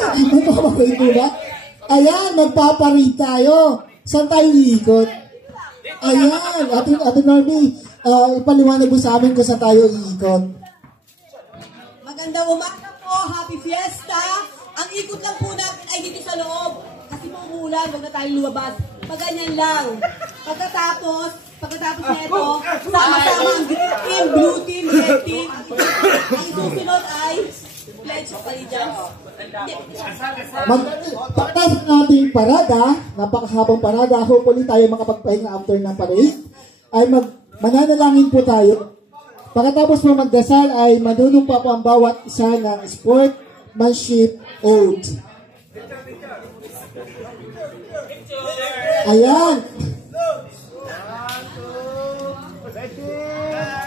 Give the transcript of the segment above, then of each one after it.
Magpaparit po ba? Ayan, magpaparit tayo. Saan tayo iikot? Ayan, Ate Norby, ipaliwanag mo sa amin kung saan tayo iikot. Magandang umaga po, happy fiesta. Ang ikot lang po natin ay dito sa loob. Kasi po umulan, huwag na tayong lumabas. Paganyan lang. Pagkatapos nito, sama-sama ang green team, blue team, red team. Ang susunod ay pledge of allegiance. Pagkatapos ng ating parada, napakahabang parada, hopefully tayo makapagpahinga after ng parade, ay mananalangin po tayo. Pagkatapos po magdasal ay manunumpa po ang bawat isa ng sportsmanship oath. Ayan.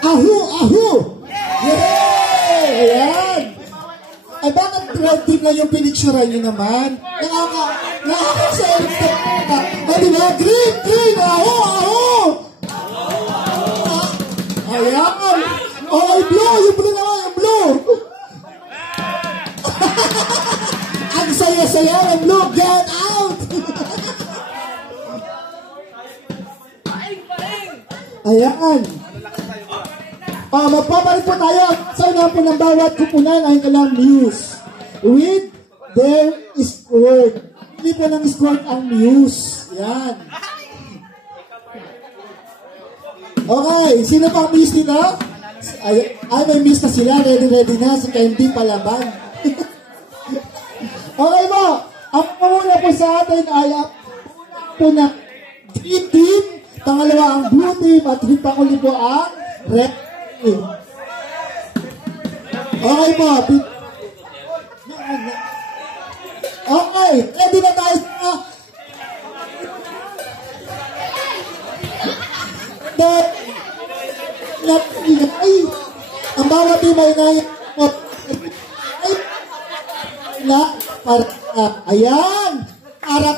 Ahu! Ahu! Yay! Ayan! Ay bakit red team na yung pinicturan nyo naman? Nakaka-selfie ka. Ay diba? Green! Green! Ahu! Ahu! Ayan! Oh, ay blue! Yung blue naman! Yung blue! Ang saya-saya ng blue! Get out! Ayan! Magpapalit po tayo sa unahan po ng bawat kupunan ay kalang news. With their score. Hindi po ng score ang news. Yan. Okay, sino pa ang miss nito? Ay, may miss na sila. Ready na. Si Candy palaban. Okay po. Ang panguna po sa atin ay po ng green team. Pangalawa ang blue team. At panguli po ang red team. Okay po. Okay. Ready na tayo sa ay ang bawat team ay na para ayan harap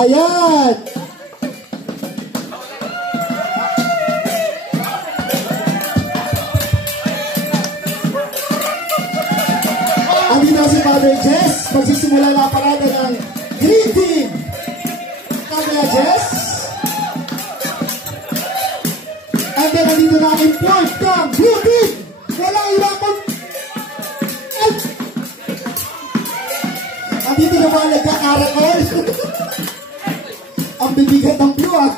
ayan andito si Father Jess magsisimula na ang parada ng Green Team. Father Jess. And then nandito na ang import ng Blue Team. Walang irapan. Nandito na mga nagkakarakol. Ang bibigat ng Blue ah.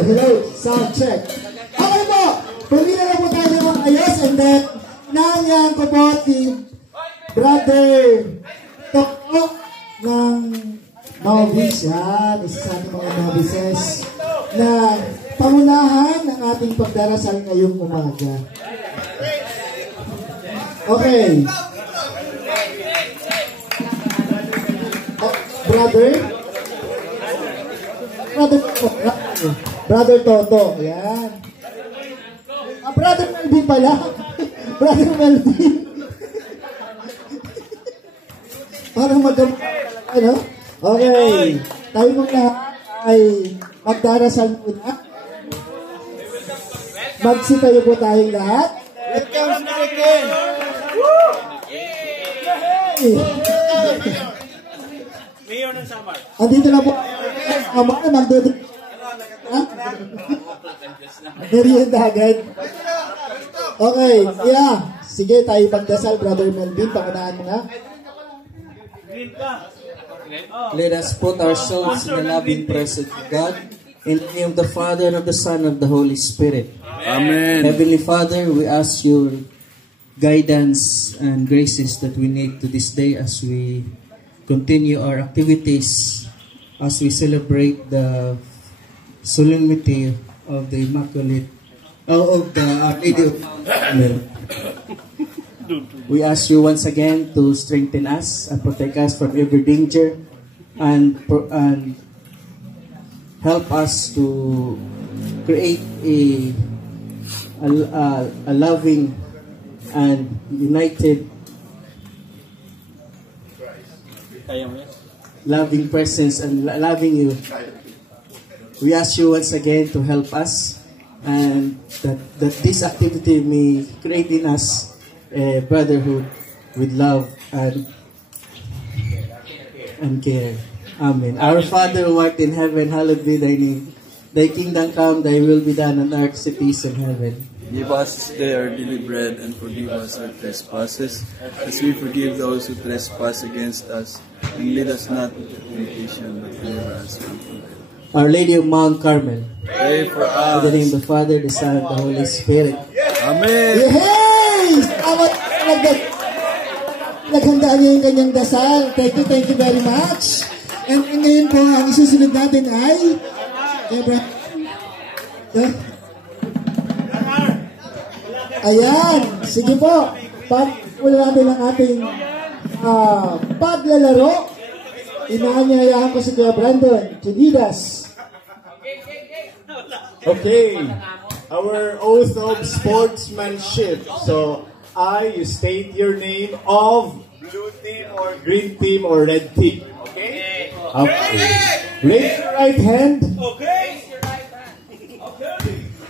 Hello, sound check. Okay po, pumila na po tayo ng ayos and then nangyang ko po si Brother Toko ng novice. Yan, isa sa ating mga novices na pangunahan ng ating pagdarasal ngayong umaga. Okay. Brother Toto, ayan. Brother Melvin pala. Brother Melvin. Parang ano? Okay. Tayo mong lahat ay magdarasal muna. Magsitayo po tayong lahat. Welcome, Spirit. Mayor ng Samar. Andito na po. Magdodro. Merienda agad. Okay, yeah. Sige, tayo pagdasal, Brother Melvin. Pangunahan mo nga. Let us put ourselves in the loving presence of God In the name of the Father, and of the Son, and of the Holy Spirit. Amen. Heavenly Father, we ask your guidance and graces that we need to this day as we continue our activities, as we celebrate the solemnity of the Immaculate, of the Our Lady of Carmel. We ask you once again to strengthen us and protect us from every danger, and help us to create a loving and united, loving presence and loving you. We ask you once again to help us, and that this activity may create in us a brotherhood with love and care. Amen. Our Father who art in heaven, hallowed be thy name. Thy kingdom come, thy will be done on earth as it is in heaven. Give us this day our daily bread, and forgive us our trespasses, as we forgive those who trespass against us. And lead us not into temptation, but deliver us from evil. Our Lady of Mount Carmel. Pray for In the name us. of the Father, the Son, and the Holy Spirit. Amen. Hey! Naghandaan niya yung kanyang dasal. Thank you very much. And ngayon po, ang isusunod natin ay ayan, sige po. Wala natin ang ating paglalaro. Inaanyayahan ko si Kuya Brandon Chinidas. Okay, our oath of sportsmanship. So, you state your name of blue team or green team or red team. Okay? Okay. Raise your right hand.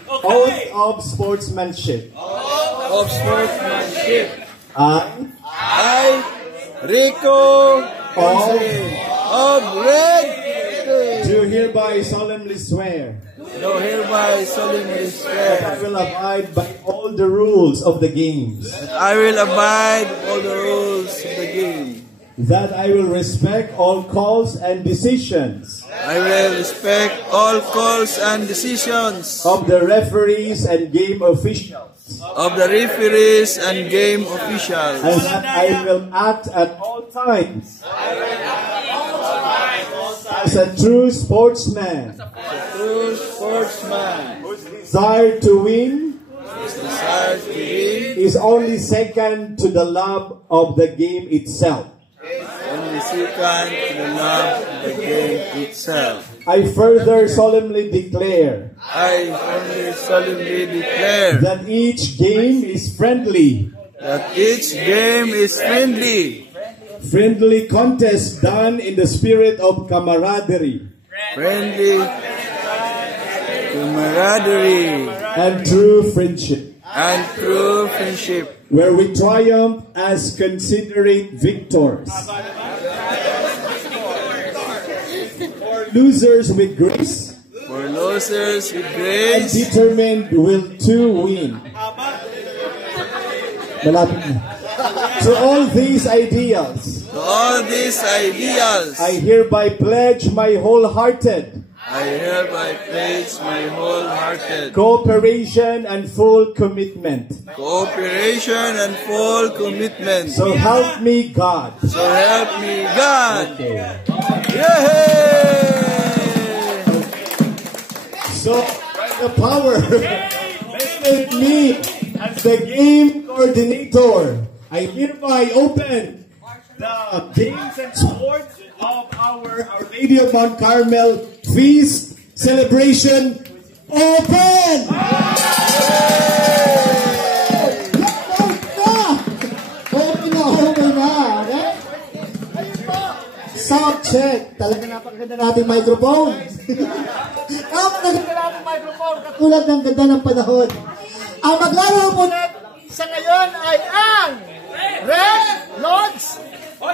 Oath of sportsmanship. Of sportsmanship. I, Rico Ponce, of Red do hereby solemnly swear do hereby solemnly that I swear will abide by all the rules of the games, I will abide all the rules of the game. that I will respect all calls and decisions I will respect all calls and decisions of the referees and game officials, of the referees and game officials, and that I will act at all times as a true sportsman, true sportsman, whose desire to win desire to win, is only second to the love of the game itself. only second to the love of the game itself. I further solemnly declare I only solemnly declare that each game is friendly Friendly contest done in the spirit of camaraderie friendly camaraderie and true friendship, and true friendship, where we triumph as considerate victors, losers with grace, for losers with and grace, determined will to win. Malapit na. To all these ideals, to all these ideals, I hereby pledge my wholehearted I hereby pledge my wholehearted cooperation and full commitment. cooperation and full commitment. So help me God. So help me God. Okay. Yay! So the power vested me as the game coordinator, I hereby open the games and sports of our Lady of Mount Carmel feast celebration. Open! Okay na. Okay? Sound check. Talaga napakaganda nating microphone. Napakaganda nating microphone. Katulad ng ganda ng panahon. Ang maglalaro po natin sa ngayon ay ang Red Lords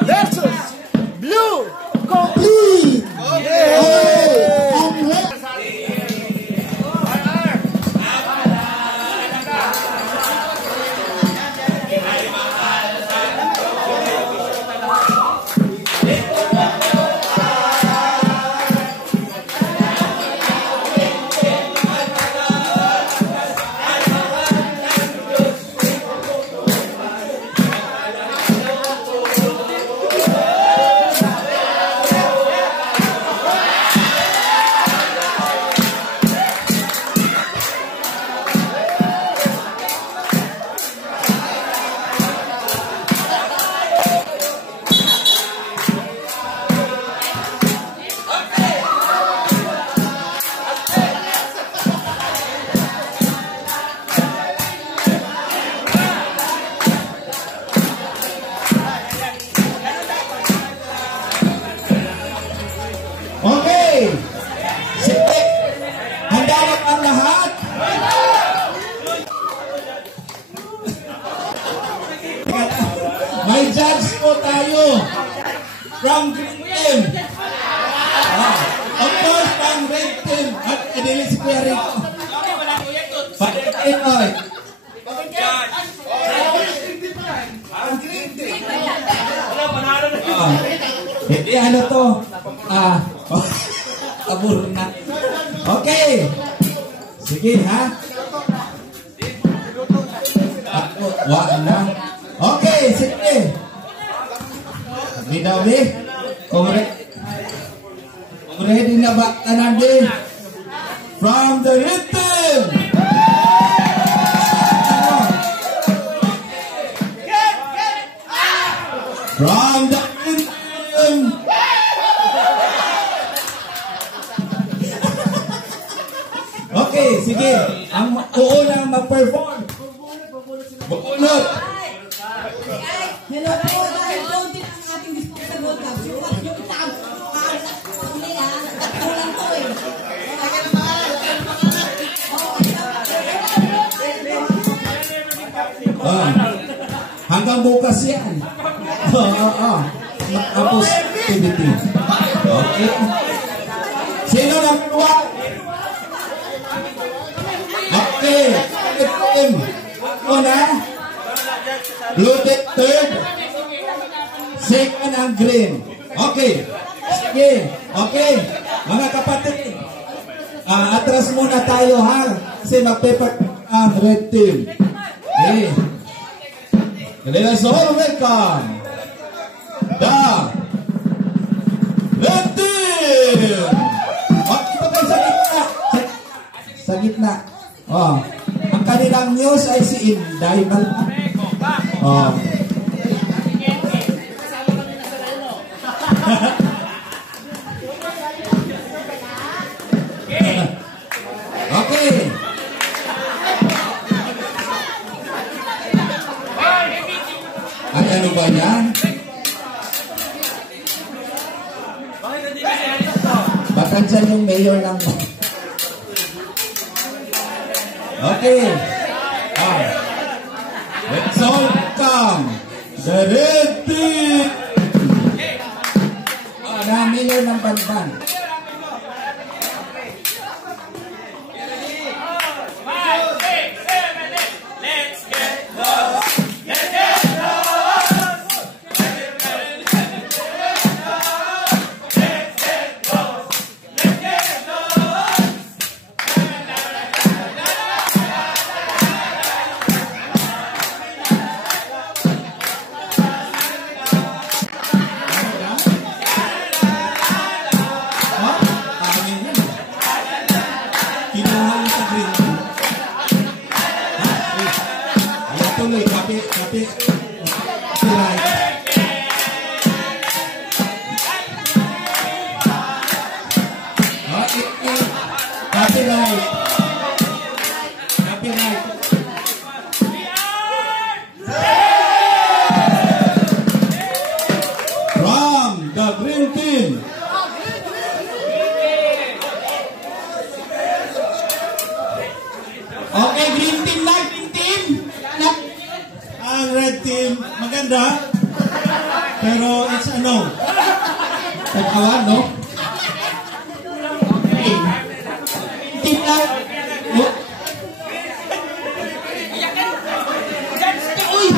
versus Blue Complete. Ang Red tayo. From Green Team. Of course, from Red Team. At Adelis Kuya Rico. Patin, oy. Hindi ano to. Abur na. Okay. Sige ha. Wag na. Okay, sige. Dinawi. Kung ready na ba tanandi? From the Red Team. From the Red Team. Okay, sige. Ang uunang mag-perform. Bukunot. Hello po, dahil konti ang ating disposable cups. Yung tab, kulang to eh. Hanggang bukas yan. Tapos activity. Okay. Sino nang kuha? Okay. Una. Blue tech third. Second ang green. Okay. Sige. Okay. Mga kapatid. Atras muna tayo ha. Kasi magpaper ang red team. Okay. Let us all welcome the red team. Okay ba kayo sa gitna? Sa gitna. Oh. Ang kanilang news ay si Inday. Oh. Okay. Ay, ano ba yan? Bakit dyan yung mayor ng... Okay. Let's all come. The Red Team. Na mayor ng Banban. Okay, green team na, green team. Ang red team, maganda. Pero it's a no. Pagkawan, no? Okay. Team na. Uy!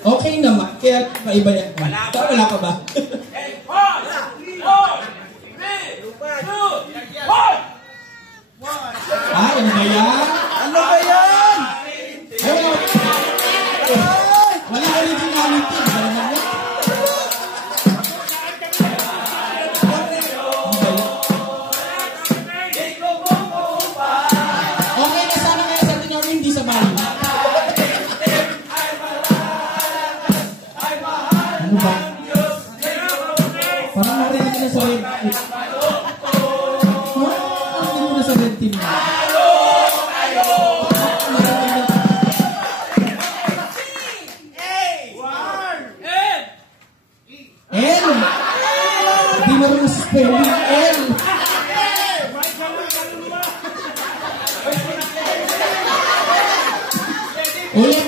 Okay naman, kaya maiba yan. Wala ka ba? Ano ba yan? Ano ba yan? Wala ka rin ginamit yun. Okay na sana kaya sa atin yung hindi sa bahay. Ano ba? Parang marinig na sa red team. Ano mo na sa red team na? L! Di mo rin spelling L! Ulit.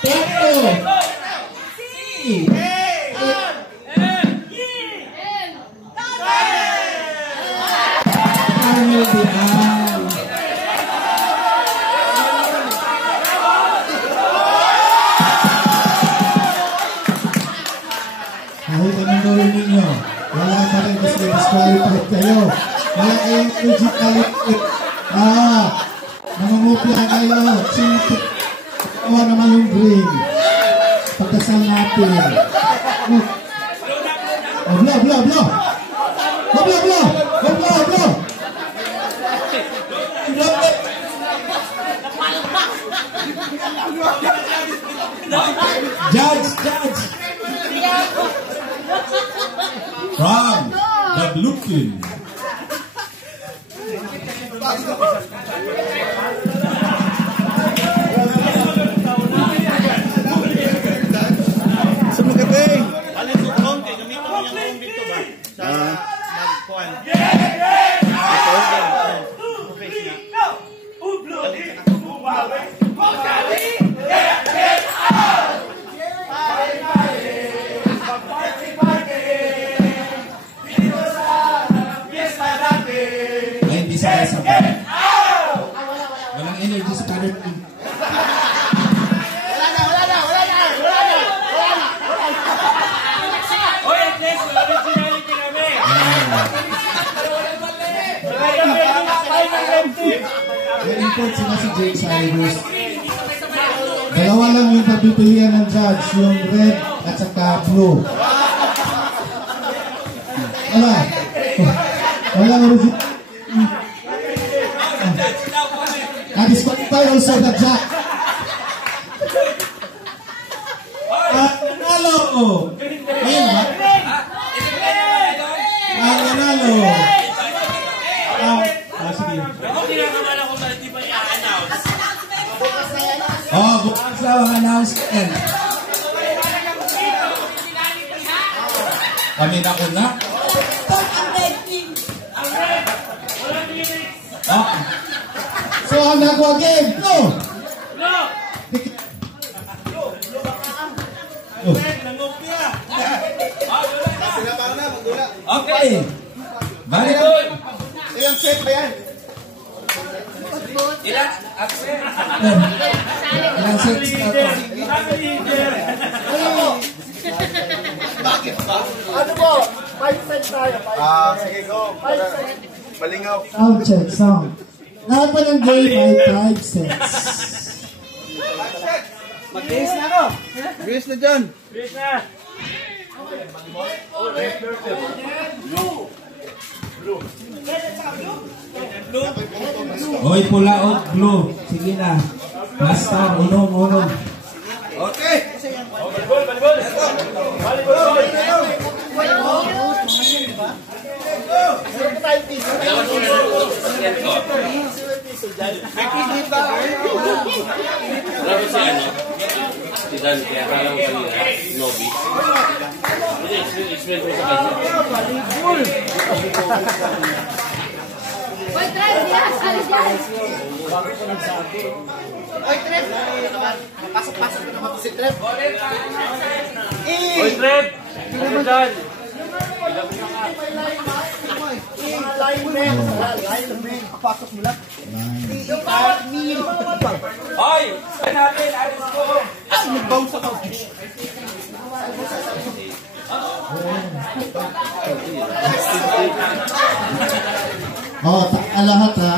Tempo. Arnel Dial. Kahit anong gawin ninyo, wala pa rin mas disqualified kayo. Wala kayong physicality. Nangungupya kayo. Awa naman yung green. Pagkasal natin. Blow. Judge. From the blue team. Ay, hindi sa walang energy sa current team. Na-import sila si Jake Cyrus. Dalawa lang yung pagpipilian ng judge, yung red at saka blue. Wala original. Na-disqualify also the jack. Nanalo! Ayun ba? Nanalo! Sige. Bukas daw ang announcement. Kami na ko na. So, ang nagawa game, blue! Okay. Balik ko. Ilang set ba yan? Ilang sets na to? Ano po? 5 sets tayo. Sige, go. Malingaw. Sound. Lahat pa ng game ay 5 sets. Mag-base na ako. Base na dyan. Hoy, pula o blue. Sige na. Basta, unong. Okay. Si Dan, kaya akala ko kanina, lobby. Explain ko sa kanya. Oy, Tres, yes! Alis yan! Oy, Trep! Pasok-pasok na naman si Trep. Oy, Trep! Ano Dan? Lineman. Pasok mo lang. Oy! Saan natin? Alis ko! Nag-bounce ako. Lahat ha.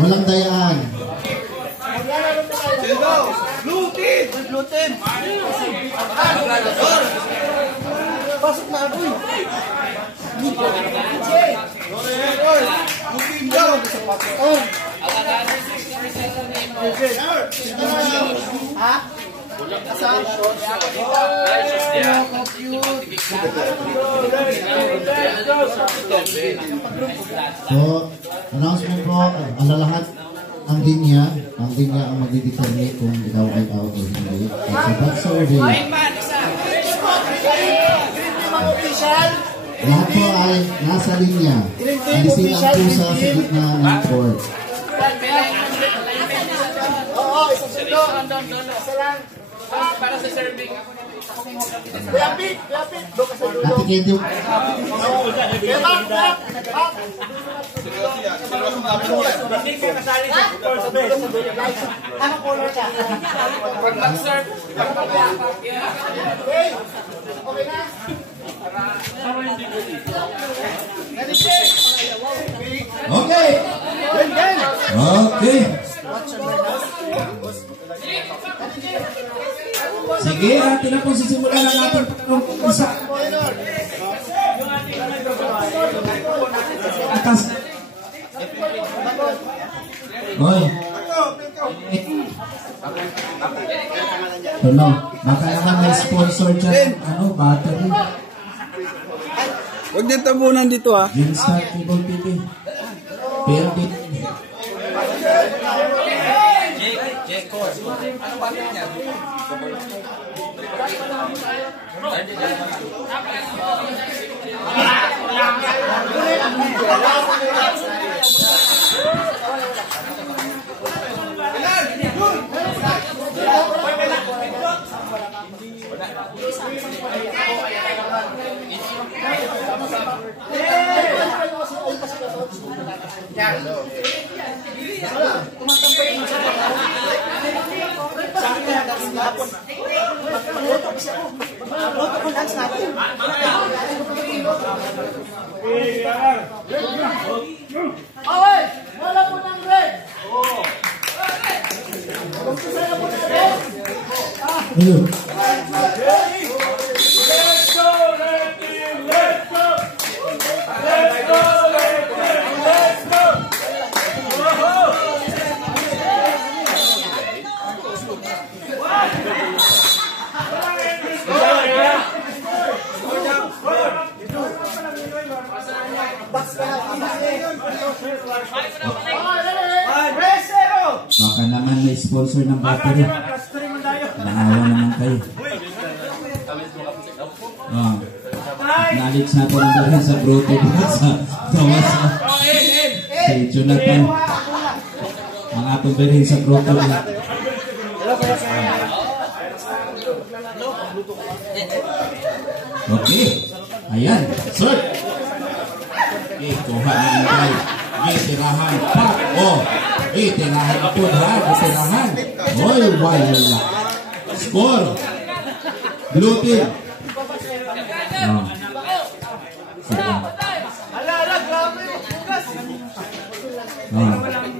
Walang dayaan. Blue team! Pasok na ako. So, announcement po, alalahat ang linya ang magdidetermine kung ikaw ay out or hindi. So, that survey, lahat po ay nasa linya. Alisin ang pusa sa gitna ng court. Natigil yung... Okay. Okay. Sige, atin na po sisimulan ang ating pag-umpisa. Atas. Hoy. Ano, baka naman may sponsor dyan, battery. Huwag din tabunan dito ha. Ginstar Cable TV. PLD. Ayun. Baka naman may sponsor ng battery. Naawa naman kayo. Knowledge natin ang dahil sa broto sa gawas sa Jonathan. Ang atong dahil sa broto. Okay. Ayan. Sir. Okay, kuha na yung tayo. Tirahan pa. Tirahan po ha. Tirahan. Oy, wala. Score. Blue team.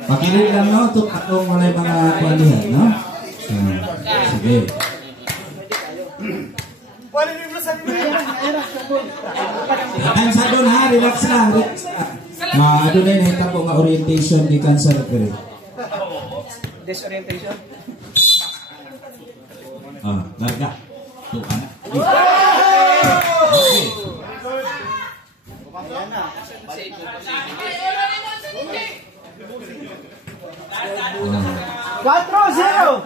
Pakinig lang no, ito akong walay mga kwalihan, no? Sige. Time sa doon ha, relax lang. Doon na yung po nga orientation di cancer referee. Disorientation? Larga. Ito, anak. Okay. 4-0.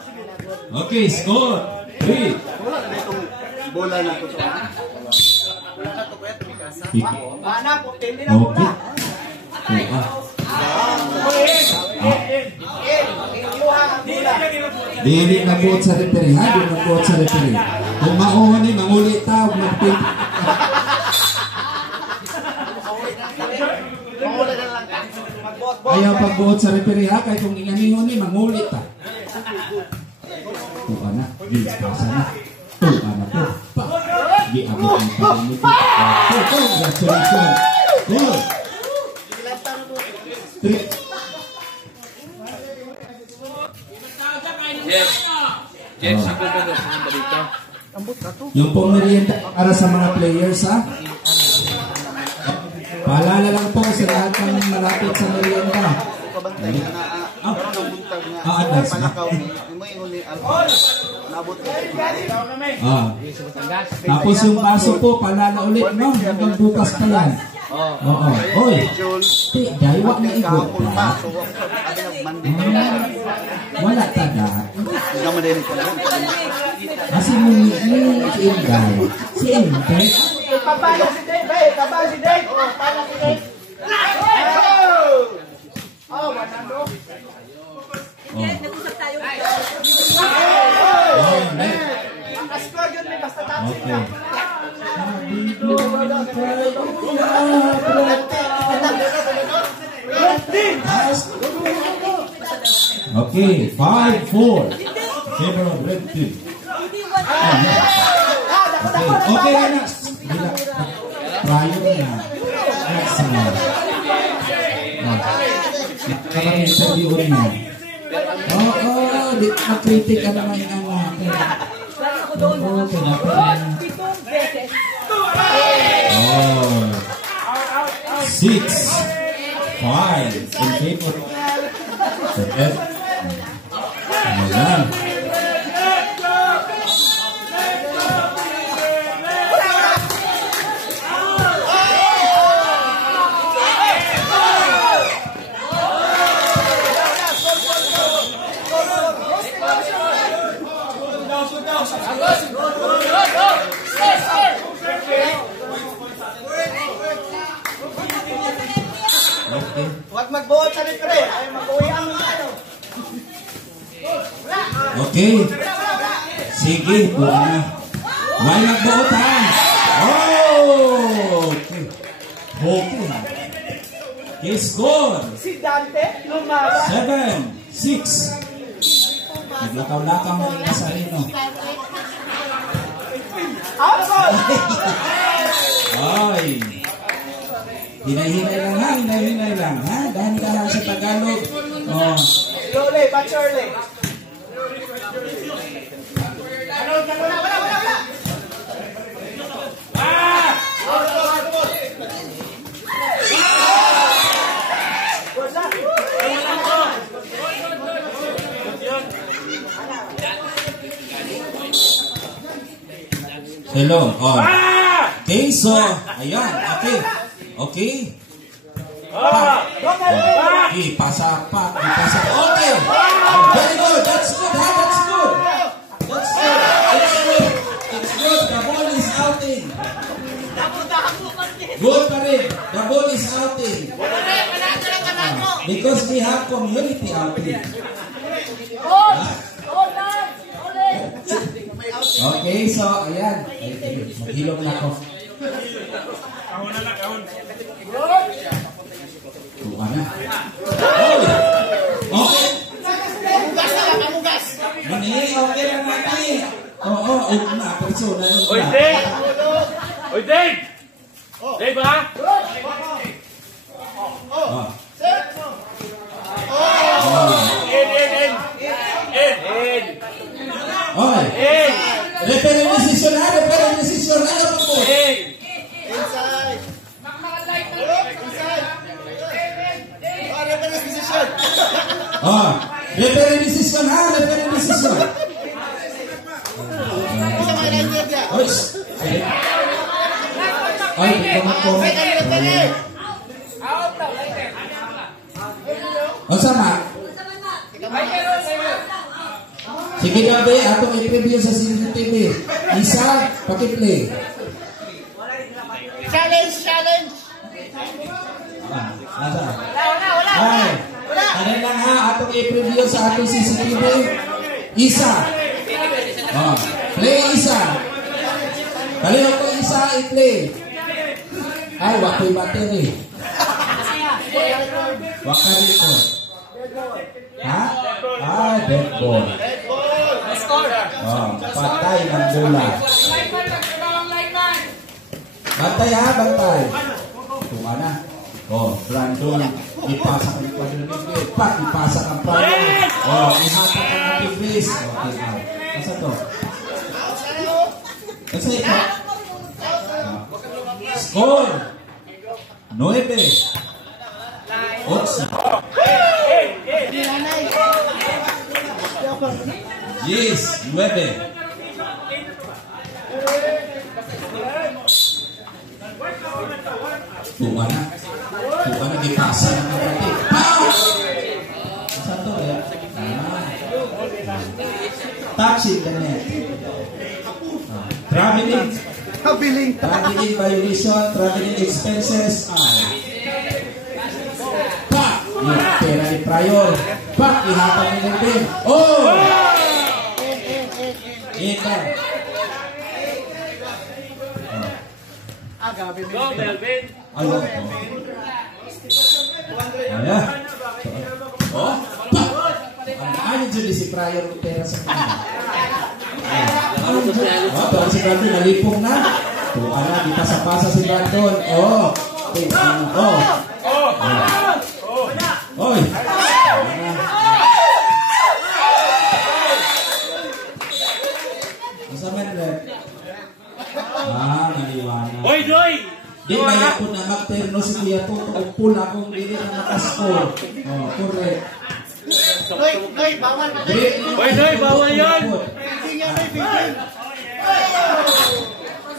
Okay, score. 3. Bola na ito. Dili na buot sa referee ha, dili na buot sa referee. Kung mauhon ni mangulit ta, magpil. Ayaw pagbuot sa referee ha, kaya kung inganihon ni mangulit ta. Tuwa na, bilis pasa na. Tuwa na po. Giabot ang pagmiti. Congratulations. Goal. 3. Yung pong merienda para sa mga players ha. Paalala lang po sa lahat ng malapit sa merienda. Advance na. Tapos yung baso po, paalala ulit no? Hanggang bukas pa yan. Oo. Oy, daiwa na igot na. Wala taga. Kasi si Inday. Si Inday. Kapala si Dave. Kapala si Dave. Kapala si Dave. Nag-usap tayo. Okay. Okay, 5-4. Favor of red team. Okay, na. Prior na. Next time. Nakaka-interview niya. Oo, makritik ka naman ang natin. Oo, pinapin. 6-5 in favor of red. Ayan. Huwag magbuot sa litre. Ay mag-uwi ang ano. Okay. Sige, buwan na. May nagbuot ha. Oh! Okay. Okay. Okay, score. Si Dante, lumaban. 7-6. Naglakaw-lakaw mo yung Nazareno. Ay. Hinay-hinay lang ha, hinay-hinay lang ha. Dahan-dahan sa Tagalog. Oh. Slowly, but surely. Hello. Oh. Okay, so, ayan. Okay. Okay. Okay, pasak. Okay. Very good. That's good. Ha? That's good. That's good. It's good. It's good. The ball is outing. Good pa rin. The ball is outing. Because we have community outing. Okay, so, ayan. Maghilom na ako. Tuwa na. Okay. Mani, okay na natin. Oo, na. Persona. Oy, Dave! Oy, Dave! Dave, ha? In. Okay. Referee decision na. Ano po? Inside. Referee decision. Referee decision ha. Ay, sama. Sige gabi, atong i-preview sa CCTV. Isa, pakiplay. Challenge. Nasa? Ay, ano lang ha, atong i-preview sa atong CCTV. Isa. Play isa. Kaliwa ko isa, i-play. Ay, wako'y battery. Wakarito. Ha? Dead ball. Patay ng bola. Bantay ha, bantay. Tuwa na. Brandon, ipasa ka ng pagkakas. Ipasa ka ng pagkakas. Ihatak ka ng pipis. Okay, now. Masa to? Masa ito? Score. 9. 8. Yes, 9. Tuwa na, gipasa na kapatid. Saan to ya? Touching the net. Traveling violation, traveling expenses. Pak! Yung pera ni Prior. Pak! Ihatan ni Nervin. Go, Melvin. Ano? Ayan. Oh, pa! Ano dyan si Prior Rutera sa kanya? Pero si Brandon nalipong na. Ano, di pasa-pasa si Brandon. Oh. Oy. Masama na rin. Naliwanag. Hoy, Doy! Di maya po na magterno si Kuya Toto. Upul akong dili na nakaskor. Correct. Doy, bawal. Hoy, Doy, bawal yun!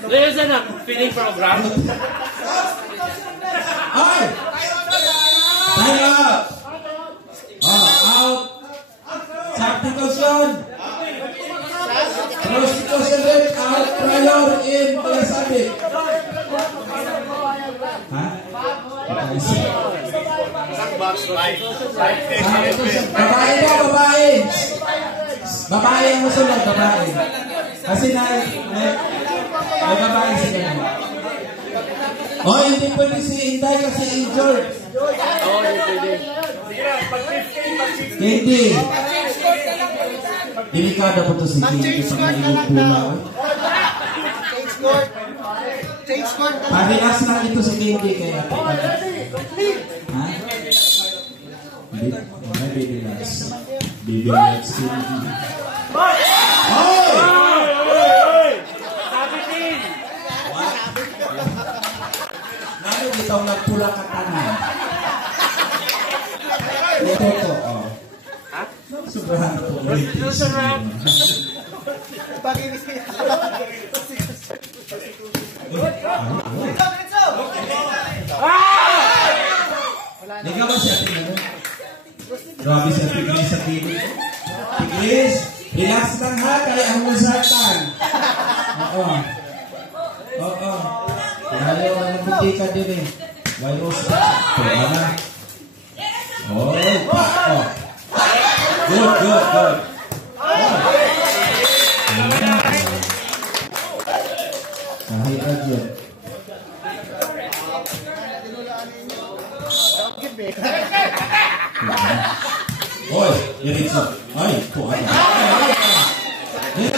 Doy, saan ang feeding program? Ay! Time out! Out! Substitution! Substitution rate out prior in Palasabi. Ha? Babae daw, babae! Babae ang masunod, babae. Kasi may babae sila. Hindi pwede si Inday kasi injured. Hindi. Delikado po ito si Kendi pag nailig pula. Parilas na ito si Kendi kaya. Ha? Baby relax. Baby relax Kendi. Lalo itong nagpula ka tanan. Ito po, sobrahan po. Ikaw ba siya tingnan? Grabe siya tiglis sa tibig. Tiglis, relax lang ha, kaya ang musatan. Oo. Ayaw na mabuti ka din eh. Virus. Tuwa na. Good. Kahit radyo. Diretso. Ay, tuwa na. Ito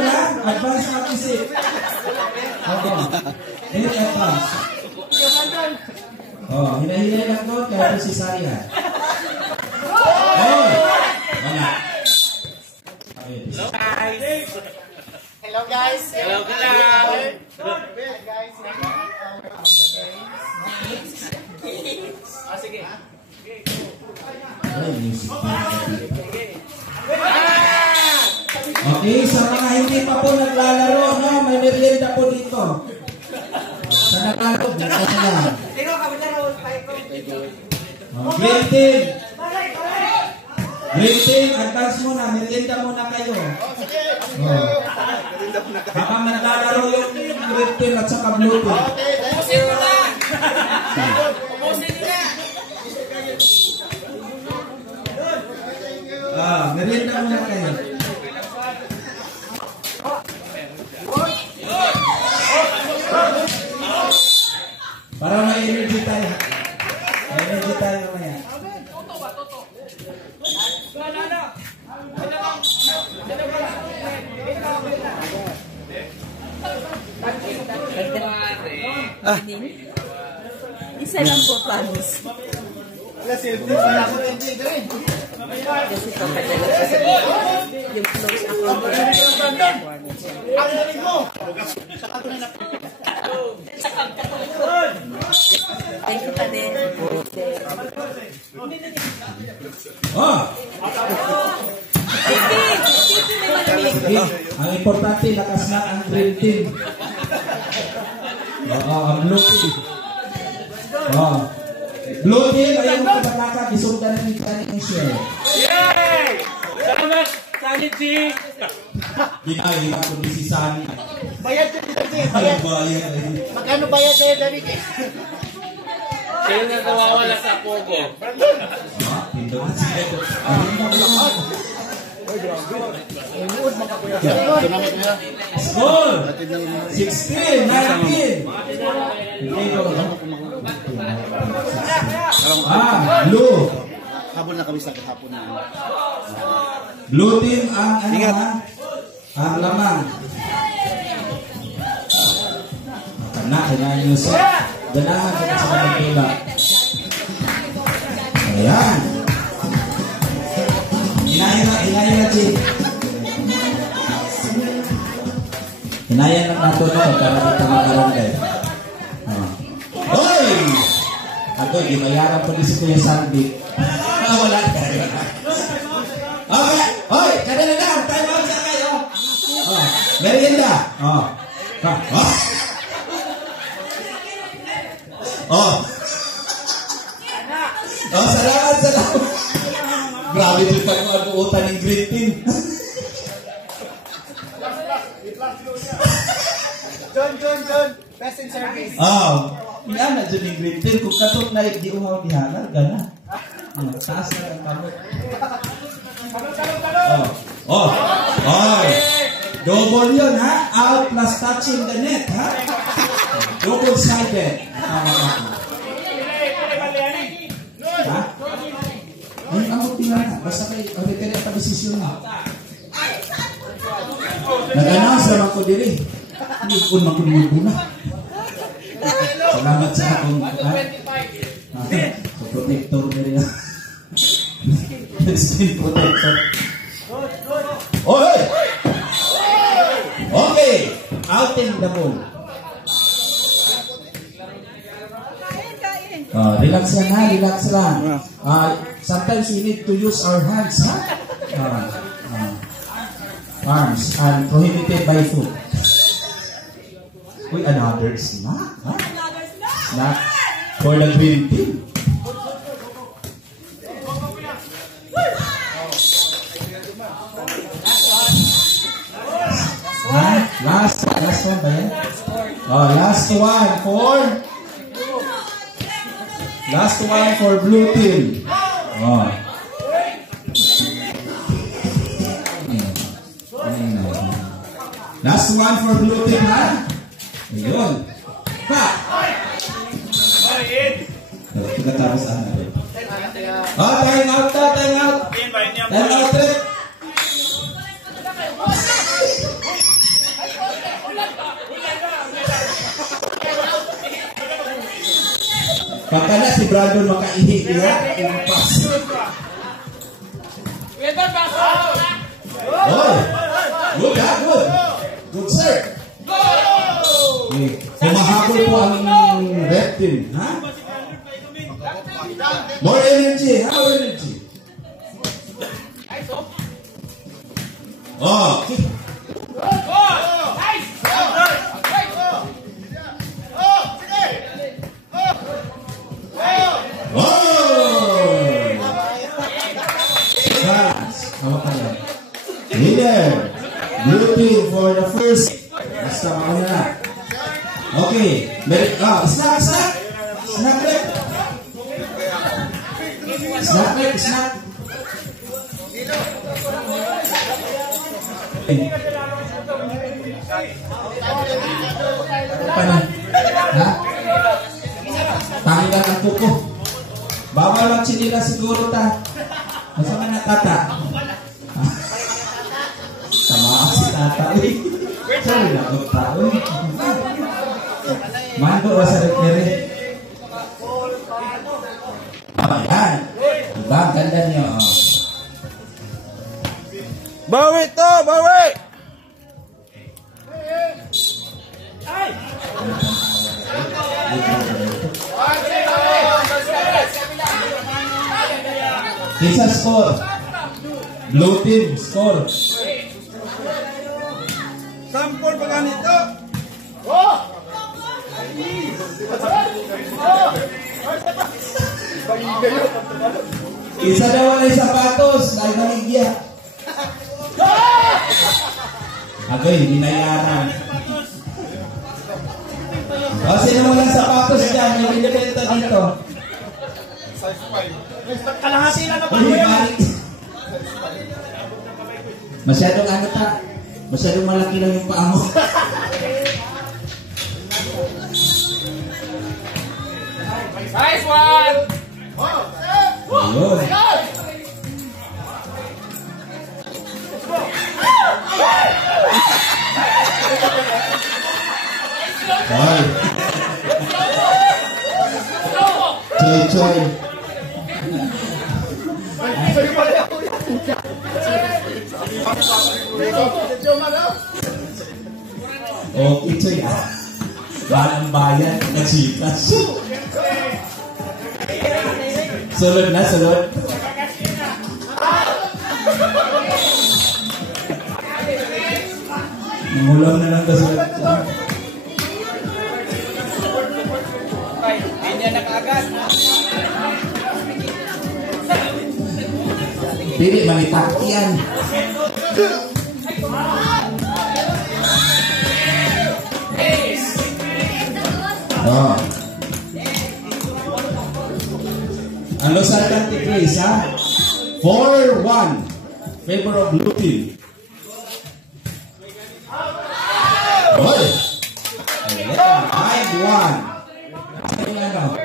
na, advance na isip. Advance. Hinahilay lang doon, kaya ito si Saya. Wala. Hello guys. Hello, Guys. Sige. Okay, sa mga hindi pa po naglalaro, may merienda po dito. Sa nakalog, dito na. Green team, advance muna, merienda muna kayo. Habang naglalaro yung green team at saka blue team. Merienda muna kayo. Para may energy tayo. May energy tayo mamaya. Isa lang po, promise. Kasi po yung close ako. Thank you pa din. Ang importante, lakas na ang green team. Ang blue team. Blue team, ayaw mo kapataka, isundan na nito ang share. Yay! Salamat, Sani G! Ginaya ako ni si Sani. Bayad ka dito, bayad. Magkano bayad sa'yo, David? Sino na nawawala sa Pogo? Pindot na siya. Score! 16, 19. Blue. Habol na kami sa kahapon na. Blue team ang lamang. Kailangan nyo sa ganahan sa kasalang tula. Ayan. Hinayin na, Chi. Hinayin lang nato na para dito magkaroon. Hoy! Ako, gimayaran po din si Kuya Sandy. Wala ka. Okay. Hoy! Kadali lang. Time out sa kayo. Merienda. Salamat. Grabe din pa yung mag-uutan ng green team. John. Best in service. Yan na dyan yung green team. Kung katong na di uhaw di halar, gana. Taas na ang kamot. Double yun, ha? Out plus touching the net, ha? Double-sided. Ha? Ay, ang tingnan na. Basta kayo, kaya ito desisyon na. Nag-announce naman ko diri. Hindi ko magkumuluna. Salamat sa akong sa protector diri. Screen protector. Okay. Out in the ball. Relax lang. Sometimes we need to use our hands, arms, and prohibited by food. Uy, another snack, Snack for the green team. Last one ba yan? Last one for blue team. Last one for blue team, ha? Ayun. Pagkatapos natin. Time out. Time out, Trek. Baka na si Brandon makaihi niya. Good, good, sir. Humahabol po ang red team, ha? More energy, More energy. Leader, blue team for the first. Basta mauna na. Okay, snack. Tanggal ang kuko. Bawal ang chinila siguro ta. Masama na tata. Sama si tata. Sorry na kung tao. Mando ba sa rekere? Ayan. Diba? Ang ganda niyo. Bawi to! Bawi! Isa score. Blue team score. Sampol pa ganito! Isa daw walay sapatos. Dahil naligya. Agoy, binayaran. Sino mo lang sapatos dyan? May binibenta dito. Kalahati na naman Uy, yun. balik. Masyadong ano ta? Masyadong malaki lang yung paa mo. Nice one! Ayun. Hoy. Choy. Okay, Choy. Walang bayan. Nachikas. Sulod na, sulod. Nangulang na lang kasulod. Hindi na kaagad. Pili, malitak yan. Oh. Ang Los Alcantic Grace, ha? 4-1. Favor of blue team. Hoy! Ayan, 5-1. Ano?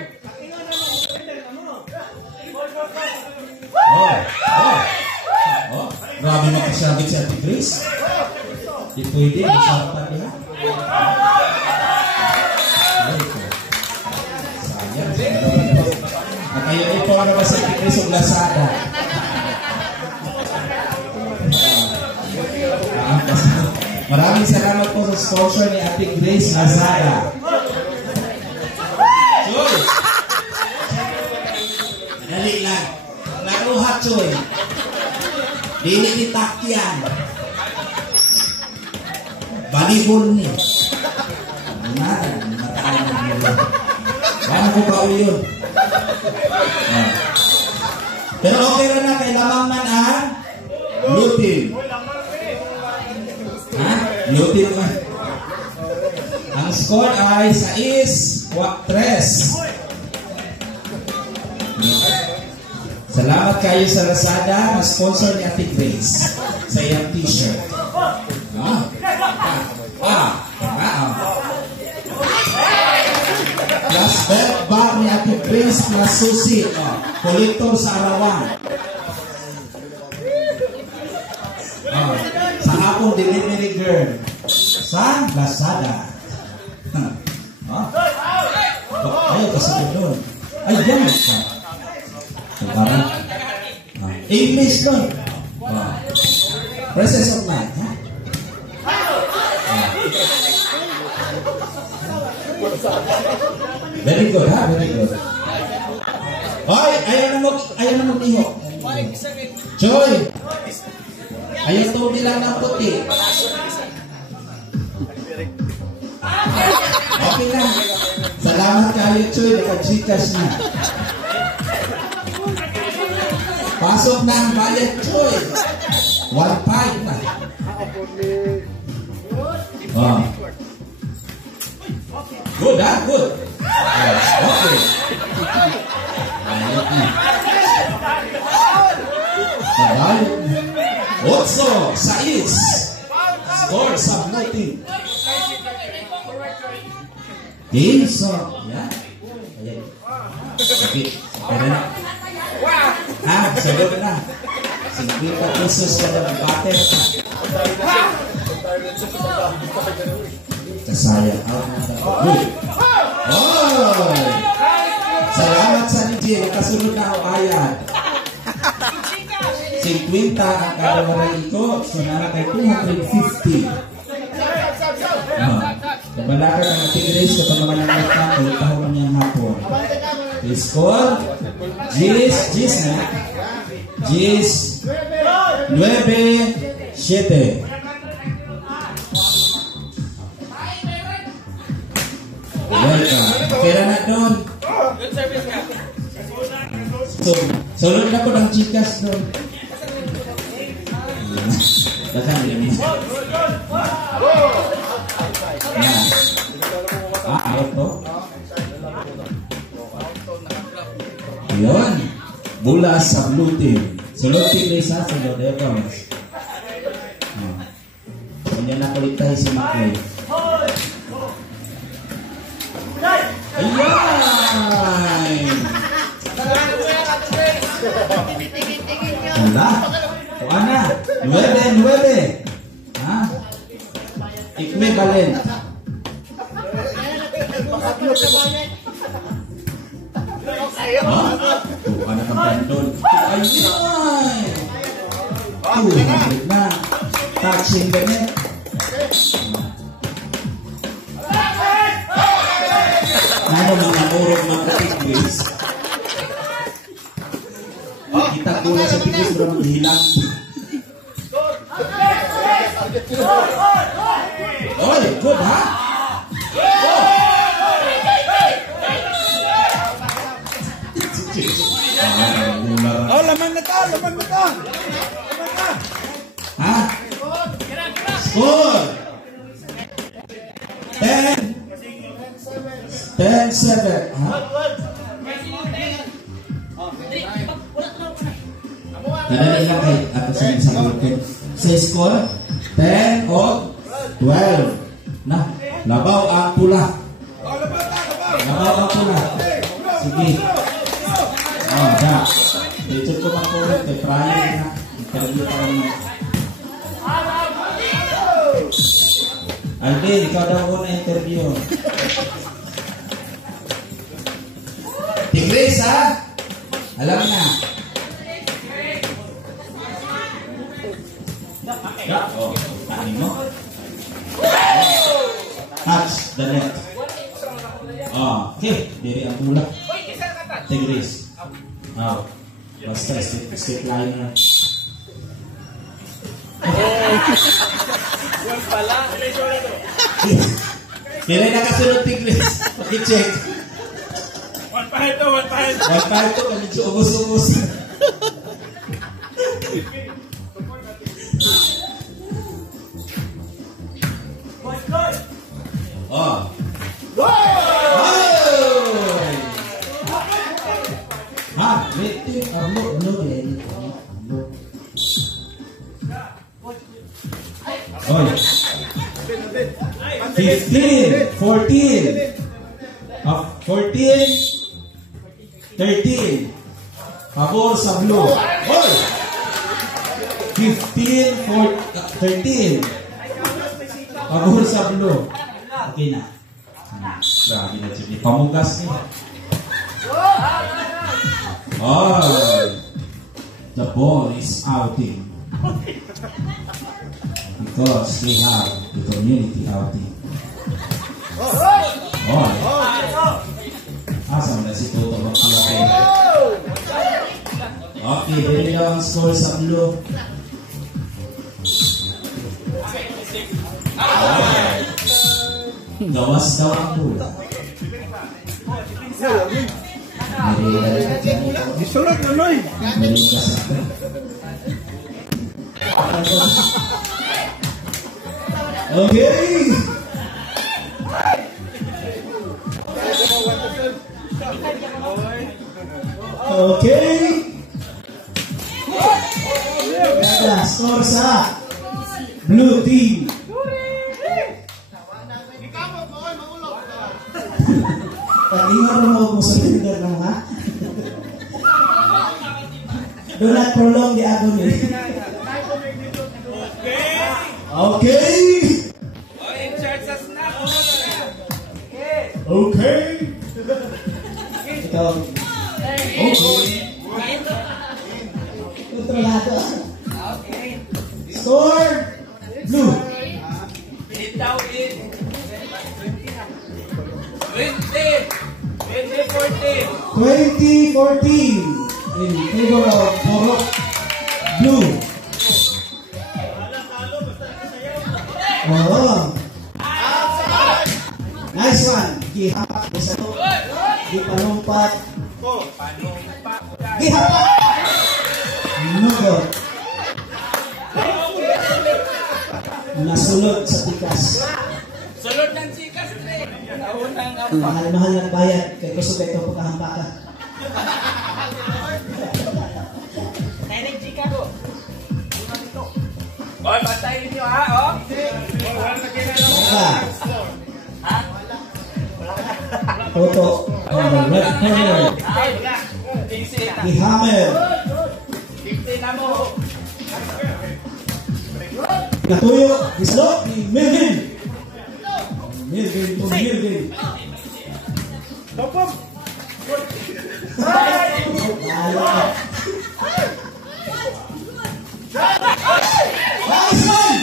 Oh. Grabe makasabit si Ate Grace. Di pwede, masarapan niya. Ngayon ito ano ba sa Tigres o Lazada? Maraming salamat po sa sponsor ni Ate Grace Lazada. Choy! Dali lang. Naruhat, Choy. Dili ni Takyan. Balibol ni. Wala ko ba yun? Pero okay na kay lamang man ang blue team. Ha? Blue team man. Ang score ay 6-3. Salamat kayo sa Lazada na sponsor ni Ate Grace sa iyang t-shirt. Plus bag ni Ate Grace plus susi. Kolektor sa Arawan. Sa ako delivery girl sa Lazada. Ayaw kasabot doon. Ay, yan. English doon. Presence of light. Very good, ha? Very good. Hoy, ayaw na mag-iho. Choy! Ayaw to bilang ng puti. Okay na. Salamat kayo, Choy. Naka-Gcash na. Pasok na ang bayad, Choy. 1.5 na. Oh. Good, ha? Good. Okay. Otso, 6. Score sa blue team. Game, so, yeah. Okay. Pero na. Sagot na. 50 pesos ka na ng bater. Kasaya out na dapat. Oh! Salamat sa DJ. Nakasunod na ako bayad. 50 ang kalawaran ko. So naratay 250. Kabalakan ang Ate Grace kapag mga nangat na ulit ako ng niyang hapon. The score Gis na Gis 9-7. Kaya na doon. Sulod na ko ng Gcash doon. Out to. Yun. Bula sa blue team. Sulod team na isa. Sulod. May nakulit tayo si McLean. Ayan! Hala? Kuha na. 9. Ha? Equivalent. Kuha na ng bandol. Ayan! 200 na. Touching the net. Ano mga urok mga tigris? Kita ko na sa tigris pero maghilang. Oy, good ha? Oh, laman na ka! Ha? Score! 10-7. Ha? Nadali lang kay ato sa mga sa score 10 o 12. Na, labaw ang pula. Labaw ang pula. Sige. Oh, da. Dito ko makulit kay Brian na. Interview pa rin. Alvin, ikaw daw una interview. Tigris, ha? Alam na. Oh, tani mo. Touch the net. Oh, okay. Diri ang pula. Tigris. Oh, basta stick line na. Yan pala. Kailan nakasunod Tigris? Paki-check. 1-5 to. 1-5 to. Medyo ubos-ubos. Oh. Ha, wait. No. Oh. 15, 14, 13. Pabor sa blue. Hoy! 15, 13. Pabor sa blue. Okay na. Grabe na siya. Pamugas niya. Oh! The ball is outing. Because we have the community outing. Oh! Asam na si Toto magpalaki. Okay, dito lang ang score sa blue. Gawas daw ang blue. Isulot na, Noy. Okay. Okay. Ganda, score sa blue team. Pag-iwan mo sa leader ng ha? Do not prolong the agony. Okay. Okay. Ikaw. Okay. Kontrolado. Score. Blue. 2014 in favor of Poro Blue. Oh. Nice one. Gihapak. Gipalumpat. Gihapak. Nugot. Nasulod sa tikas. Sulot ng chikas, Tre. Mahal-mahal ng bayad. Kaya gusto ka ito pagkahampakan. Neneng chika ko. Oy, bantayin niyo ha, oh. Toto on the red corner. Ihamel. Natuyo, islok ni Melvin. Melvin to Melvin. Nice one.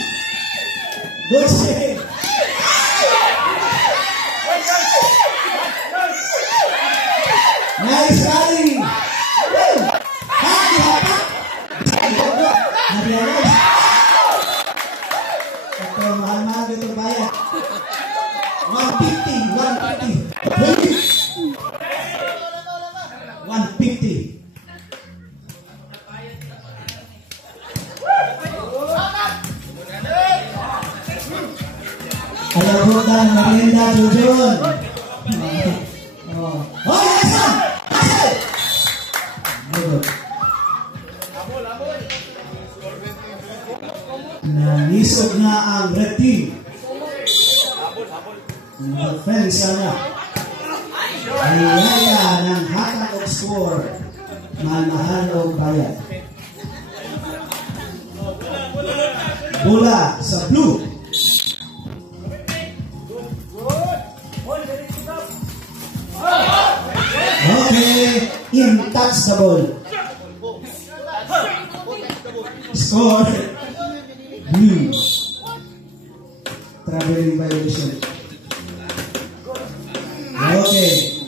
Good save. Nice rally. Ito, mahal-mahal dito bayan. 150. 150. Ayaw hutan, merienda, Jujun. Oh, yes, sir! Good. Nanisog na ang red team. Defensa na. Ayaya ng hatang of score. Mahal-mahal o bayan. Bola sa blue. Okay, in-touch the ball. Score blue. Traveling violation. Okay.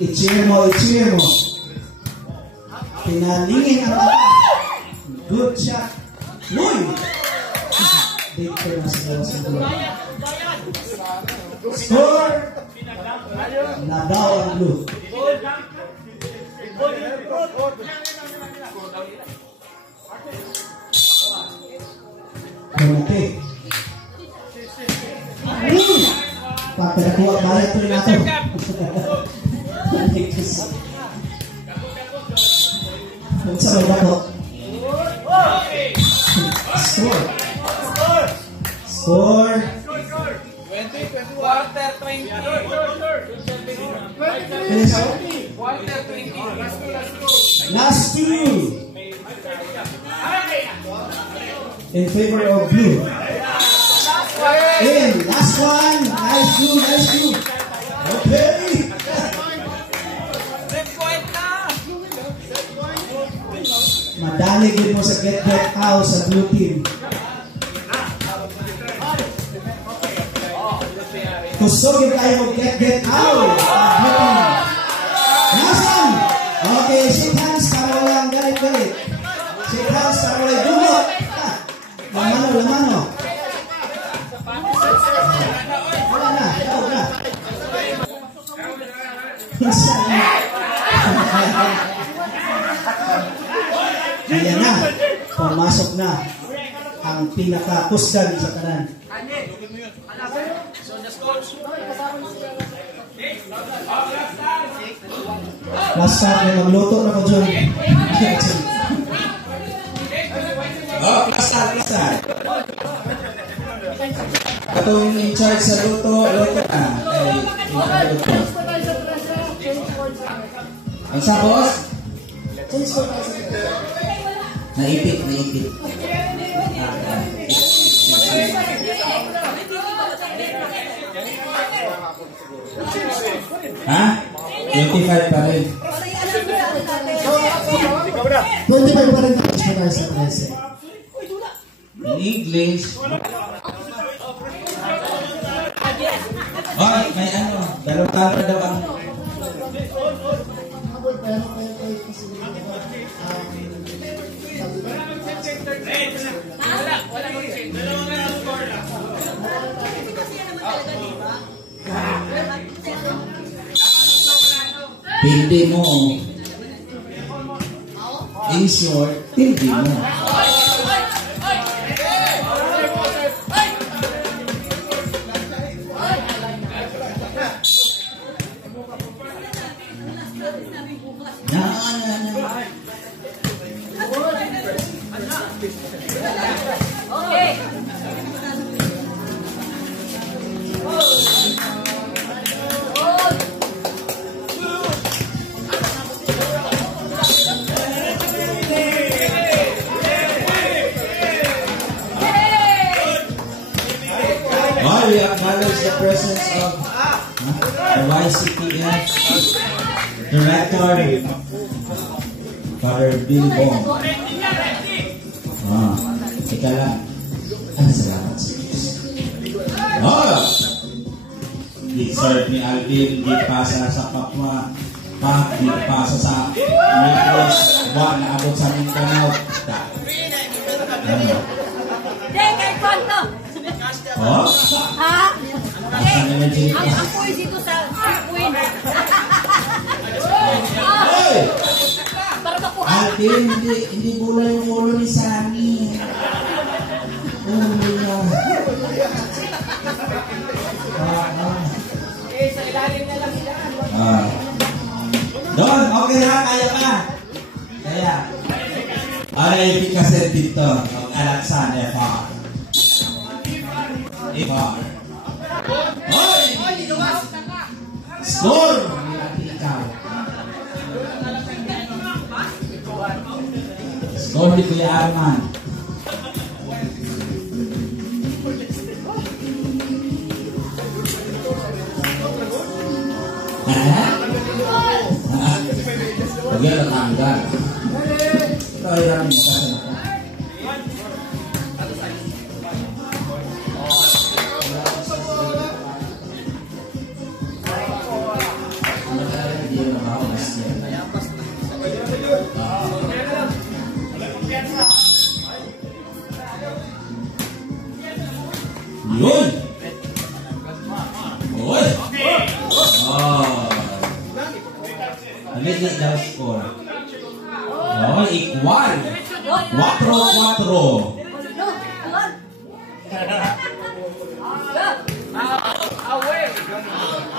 I-cheer mo. Pinalingin ang mata. Good shot. Uy! Dito na sa gawas ng buwan. Score! Nadaw ang blue. Kumate. Pagkadakuha balik ito rin natin. Sa may dato. Score. 20. Quarter 20. Quarter 20. Last two. In favor of blue. In last one. Nice blue. Okay. Madali din mo sa get out sa blue team. Kusogin tayo mo get out. Nasan? Okay, shake hands para walang galit. Shake hands para walang dumot. Lamano. Wala na. Ayan na, pumasok na ang pinaka-kusgan sa kanan. Last time na magluto na ko dyan. Oh, kasal. Katong in charge sa luto na. Ang sa boss? Naipit. Ha? 25 pa rin. 25 pa rin sa prese. In English. Oh, may ano, dalawang tara daw ang hindi mo. In short, hindi mo. we acknowledge the presence of the YCTF Director, Father Bill Bong. Teka lang. Salamat sa Diyos. Insert ni Alvin, di pasa sa kapwa, di pasa sa Midwest, na abot sa Mindanao. Kay Konto. Ha? Ang puwis dito sa Queen. Para makuha. Alvin, hindi mula yung ulo ni Sunny. Sa ilalim na lang sila. Don, okay na, kaya ka. Kaya. Ay, ipikasin dito. Mag-alaksan, FR. FR. Hoy! Score! Ikaw. Score ni Kuya Arman. Huwag yan natanggal. Ito ay rami mo kasi. Yun! Uy! Maliit daw score. Equal. 4-4.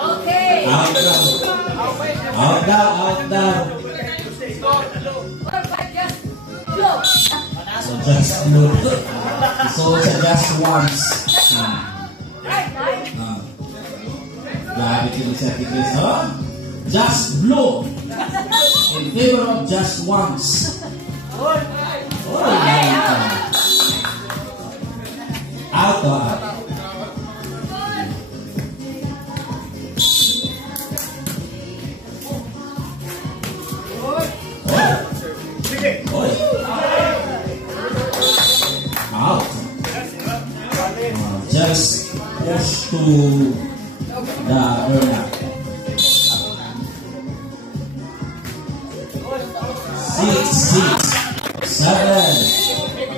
Okay. Out daw. So just blue. So just once. Grabe kini sa tigis. Just blue. In favor of just once. Out. Out. Just to the burnout.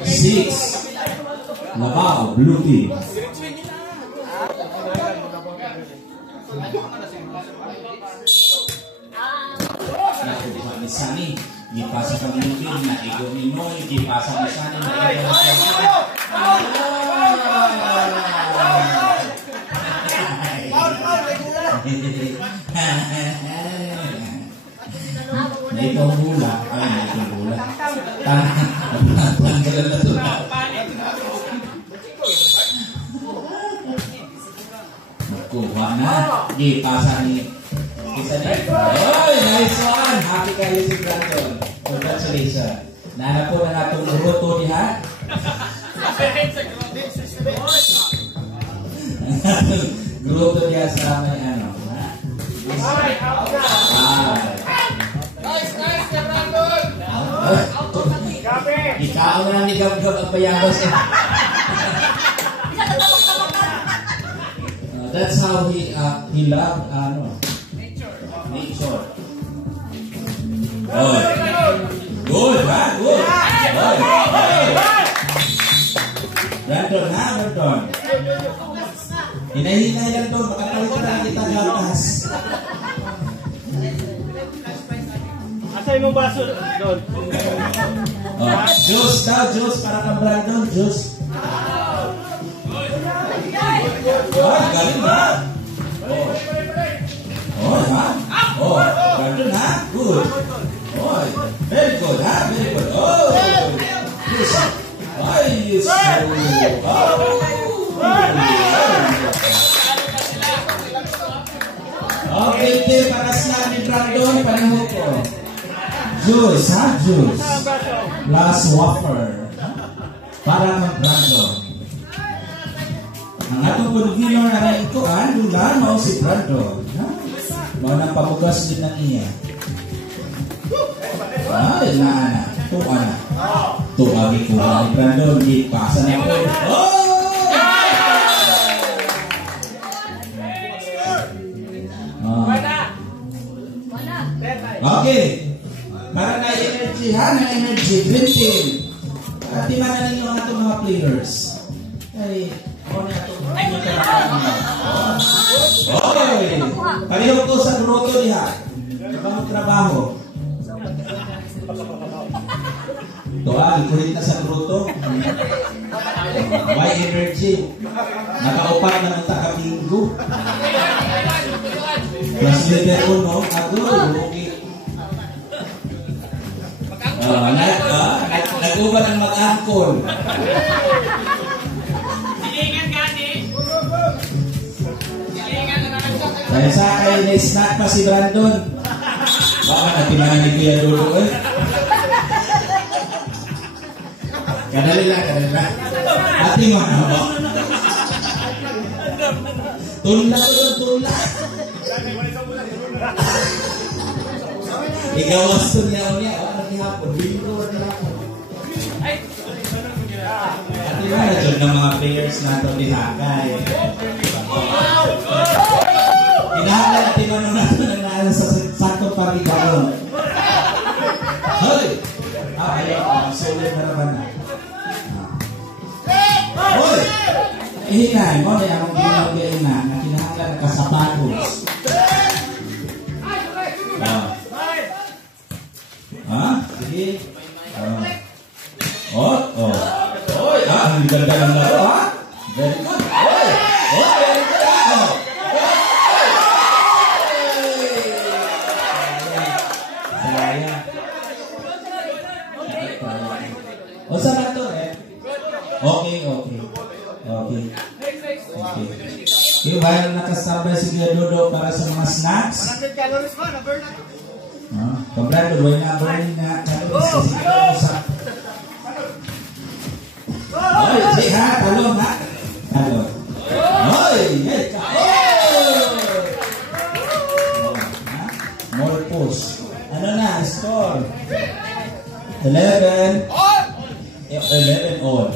6. Labao, blue team. Nakuha ni Sunny. Ipasa ka blue team. Naigo ni Moy. Ipasa ni Sunny. Naigo ni Sunny. Naitong hula. Naitong hula. Tanggalan na ito. Kuha na. Ipasa ni isa ni. Oy, nice one. Happy kayo si Brandon. Congratulations. Nana po na natong gruto niya. Gruto niya sa may ano. Nice, Brandon! Ikaw na lang ni Gab-Gab ang bayabas eh. That's how he loved nature. Oh. Good, ha? Good. Brandon, ha? Brandon. Hinahinay lang doon. Makatalit na kita gatas. Asay mong baso doon. Juice daw, juice para ka Brandon, juice. Galing ha? Ha? Brandon ha? Good. Very good ha? Very good. Yes. Yes. Okay, team, para sa ni Brandon, panahon ko. Juice, ha? Juice. Plus wafer. Para mag Brandon. Ang atong convener na rin ito, lula mo si Brandon. Mga nang pamugas din ng iya. Ay, naana. Tuwa na. Tuwa ko na ni Brandon. Ipasa na ko. Okay. Para na energy, energy. Dream team. At di man na ninyo ang atong mga players. Ay, okay. Palihog ko sa gruto diha. Ibang trabaho. Ikulit na sa gruto. Why energy? Nakaupat na ng taga-linggo. Plus leader 1, okay. Nag-uban ang mag-angkol. Dahil sa kayo na-snack pa si Brandon. Baka natimahan ni Kuya Dodo eh. Kadali lang. Ati mo na ba? Tulak. Igawas to niya. Hapon. Ati mo na dyan ng mga players nato dinakay. Inahala natin ano natin sa sakto parigaron. Hoy! Ayaw. Sulit na naman na. Hoy! Ihinay mo na yung ginagawa na na kinahanglan na kasapatos. Sige. Hoy! Ang ganda ng laro, ha? Very good. Hoy! Very good. O sa bato Okay. Yung bayang nakastambay si Kuya Dodo para sa mga snacks. 100 calories pa, na-burn na. Pagbrado, huwag na burning na calories kasi sa... Oy, say ha, talong ha. Talong. Oy, hey, more push. Ano na, score? 11 all.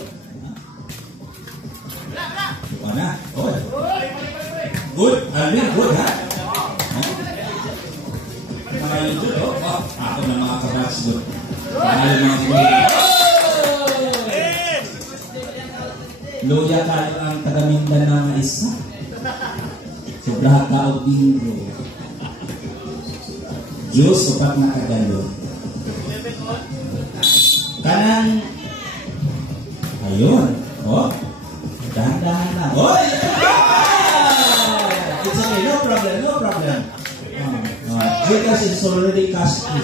Mana? Oh. Good. Alvin, good ha? Mga good, oh. Ako na mga kabats good. Mahal mga good. Luya kayo ang tagamindan ng isa. Sobrang tao bingo. Diyos upat na kagalo. Kanang ayun. Oh. Dahan-dahan na. Oy! It's okay. No problem. Because it's already costly.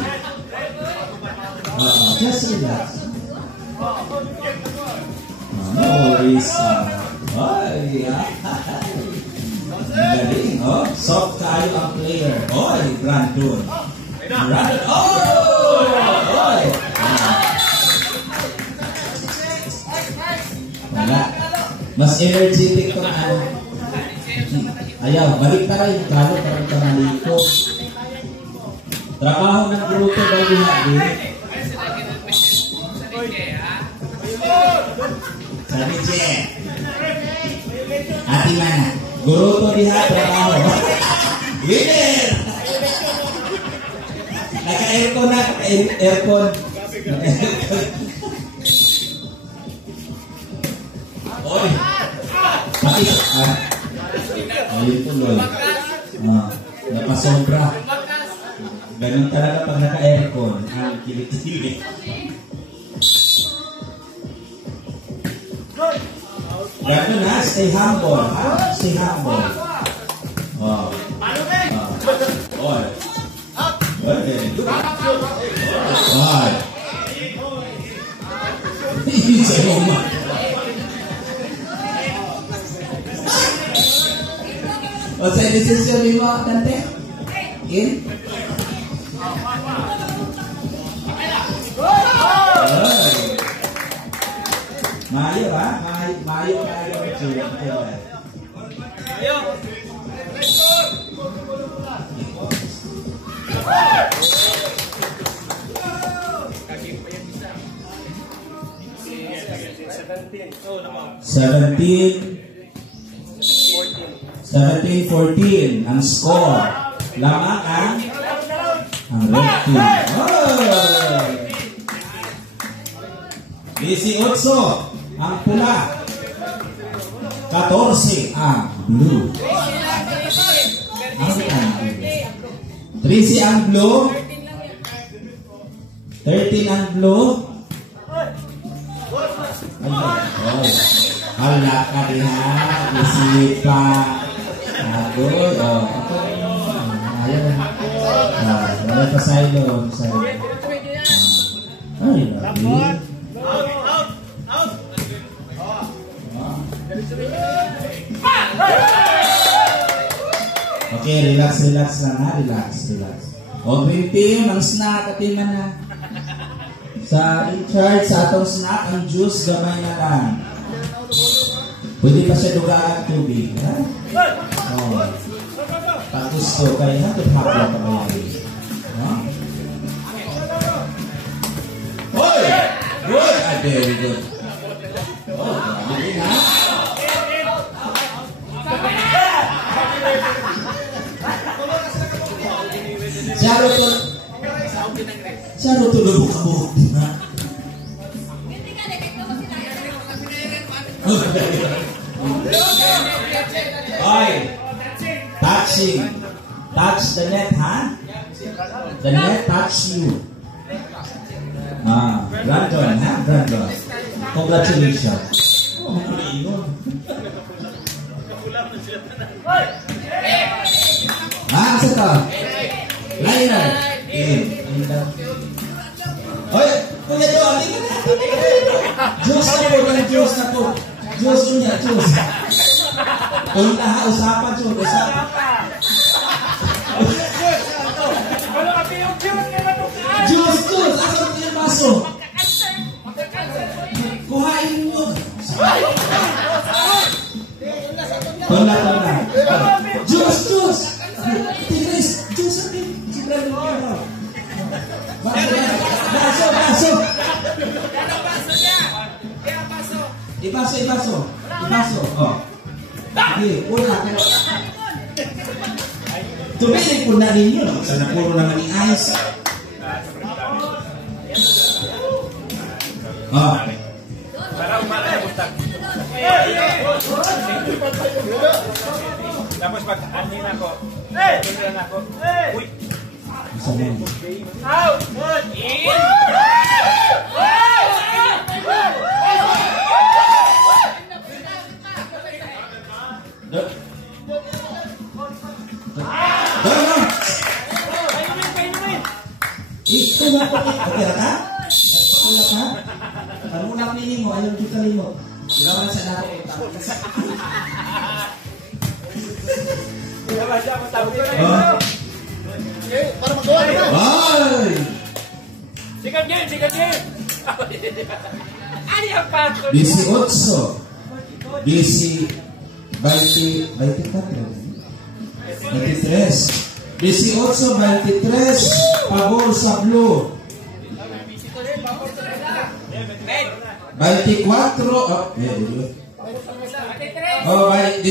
Just relax. No worries. Oy! Galing. Oh, soft tayo ang player. Oy! Brandon. Oy! Wala. Mas energetic ko na ano. Ayaw, balik na rin. Kalo pa rin kamaliko. Trabaho ng grupo bago natin. Sabi siya. Ati mana. Grupo diha trabaho. Winner! Naka-aircon na. Aircon. Oy! Pati ayun tuloy. Napasobra. Ganun talaga pag naka-aircon. Ang kilit-kilit. Ganun ha, stay humble. Stay humble. Oy. Very good. Oy. Sa mama. O sa desisyon mo, Dante? In? Mayo ha? Mayo. Seventeen 14 ang score. Lamang ang red team. Oh! 18 ang pula. 14 ang blue. 13 ang blue. 13 ang blue. Hala ka diha, isipa. Agoy, ayun. Wala pa silo. Ay, labi. Okay, relax lang ha, relax. O, green team, ang snack, katiman na. Sa in-charge, sa atong snack, ang juice, gamay na lang. Pwede pa siya dugaan tubig, ha? O, pag gusto, kaya natin hapla pa kayo. Hoy! Good! Very good. Oh, grabe din, ha? Saro to lubog ka mo. Oy! Touching. Touch the net, ha? The net touch you. Brandon, ha? Brandon. Congratulations. Oh, makuliyon. Asa to? Liner. Oy, Kuya Jo, halika na. Juice na po. Juice niya, juice. Kung lahat, usapan, Juice. Usapan. Juice. Asan mo yung baso? Kuhain mo. Tuna. Juice. Tigris, juice natin. Baso. Ibaso. Oh. Okay, una. Tumilig po na ninyo. Sana puro naman ni ice. Oh. Tapos pag-anin ako. Uy! Out! In! Ito na po. Okay ka? Pangunak nini mo, ayaw kita mo. Ilawan sa nato. Para magawa naman. Ay! Sikat game! Ano yung paso? 18. 23. 18-23. Pabor sa blue. 24. Oh, 19.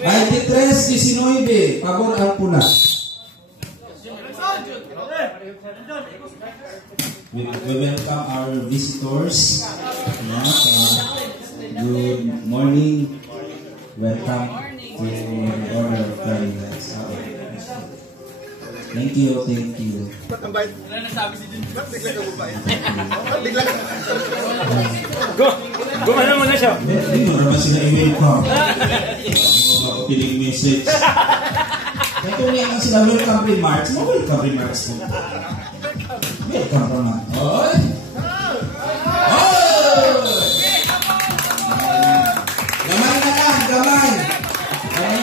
23-19. Pabor ang pula. We welcome our visitors. Good morning. Welcome to Order of Paradise. Thank you. Gumana mo na siya. Hindi mo naman sila i-welcome. Piling message. Ito niya nga sila welcome remarks. Welcome remarks po. Welcome naman. Oy! Gamay na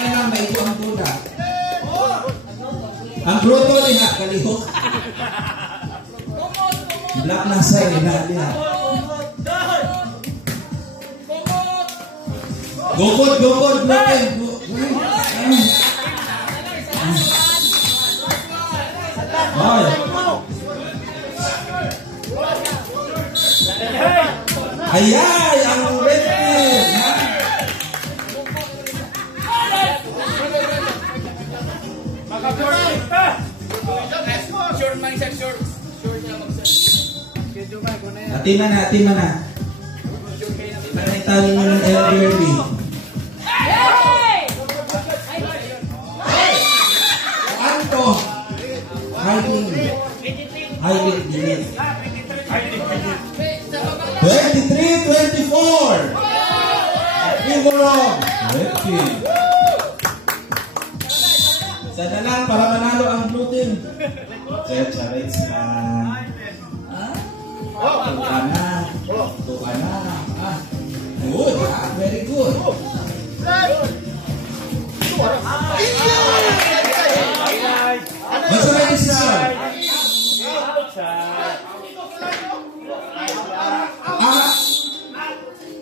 lang. May ito ang puda. Ang bruto niya, kalihok. Black na sa'yo, niya. Gukod. Hoy. Ayay, ang red team. Ha? Atiman na. Atiman na itali nyo ng elderly. Anto. Hiding delete. 23-24. Igorong. Red team. Sana lang para manalo ang blue team. Charades na. Tuka na. Good. Very good. What's the right decision?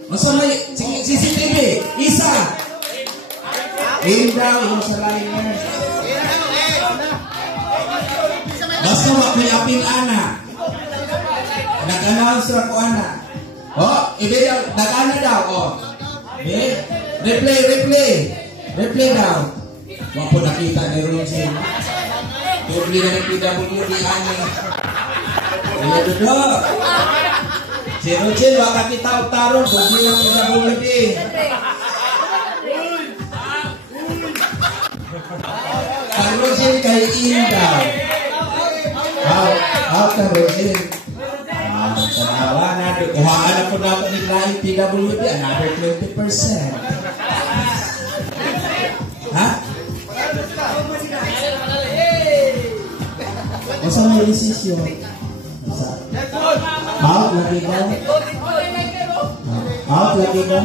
Masamay, CCTV, isa. Indaw, yung sa liner. Basta mapiapin ana. Nag-announce ra ko ana. Oh, ibigay, nag-ana daw, oh. Replay daw. Wala po nakita ni Rosin. Tubli na ng PWD ani. Ayan dodo. Si Rosin, baka kita utaron. Tubli na ng PWD. Ang Rosin kay Indaw. Out ka Rosin. Tanawa na. Kuhaan na po natin nila yung PWD. Another 20%. Ha? Masa may desisyon? Out lagi ka? Out lagi ka?